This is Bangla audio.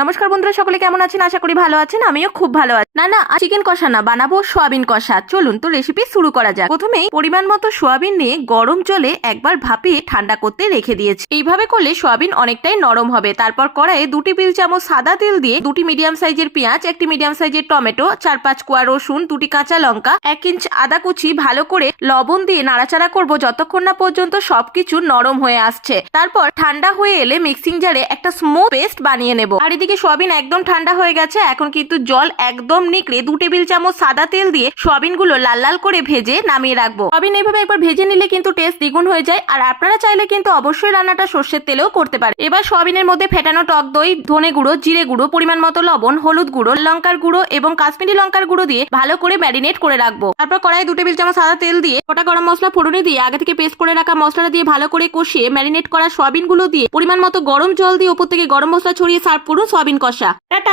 নমস্কার বন্ধুরা, সকলে কেমন আছেন? আশা করি ভালো আছেন। আমিও খুব ভালো আছি। না চিকেন কষা না, বানাবো সোয়াবিন কষা। চলুন তো রেসিপি শুরু করা যাক। প্রথমেই পরিমাণ মতো সোয়াবিন নিয়ে গরম জলে একবার ভাপিয়ে ঠান্ডা করতে রেখে দিয়েছি। এইভাবে করলে সোয়াবিন অনেকটাই নরম হবে। তারপর কড়াইয়ে 2 টেবিল চামচ সাদা তেল দিয়ে 2টি মিডিয়াম সাইজের পেঁয়াজ, 1টি মিডিয়াম সাইজের টমেটো, 4-5 কোয়া রসুন, 2টি কাঁচা লঙ্কা, 1 ইঞ্চ আদা কুচি ভালো করে লবণ দিয়ে নাড়াচাড়া করব যতক্ষণ না পর্যন্ত সবকিছু নরম হয়ে আসছে। তারপর ঠান্ডা হয়ে এলে মিক্সিং জারে একটা স্মুথ পেস্ট বানিয়ে নেব। আর এদিকে সোয়াবিন একদম ঠান্ডা হয়ে গেছে। এখন কিন্তু জল একদম নিকড়ে 2 টেবিল চামচ সাদা তেল দিয়ে সোয়াবিন গুলো লাল লাল করে ভেজে নামিয়ে রাখবো। সোয়াবিন এইভাবে একবার ভেজে নিলে কিন্তু টেস্ট দ্বিগুণ হয়ে যায়। আর আপনারা চাইলে কিন্তু অবশ্যই রান্নাটা সর্ষের তেলেও করতে পারেন। এবার সোয়াবিনের মধ্যে ফেটানো টক দই, ধনে গুঁড়ো, জিরে গুঁড়ো, পরিমাণ মতো লবণ, হলুদ গুঁড়ো, লঙ্কার গুঁড়ো এবং কাশ্মীরি লঙ্কার গুঁড়ো দিয়ে ভালো করে ম্যারিনেট করে রাখবো। তারপর কড়াইয়ে 2 টেবিল চামচ সাদা তেল দিয়ে গোটা গরম মশলা ফোড়নে দিয়ে আগে থেকে পেস্ট করে রাখা মশলাটা দিয়ে ভালো করে কষিয়ে ম্যারিনেট করা সোয়াবিন গুলো দিয়ে পরিমাণ মতো গরম জল দিয়ে উপর থেকে গরম মশলা ছড়িয়ে সার্ভ করুন সোয়াবিন কষা। টাটা।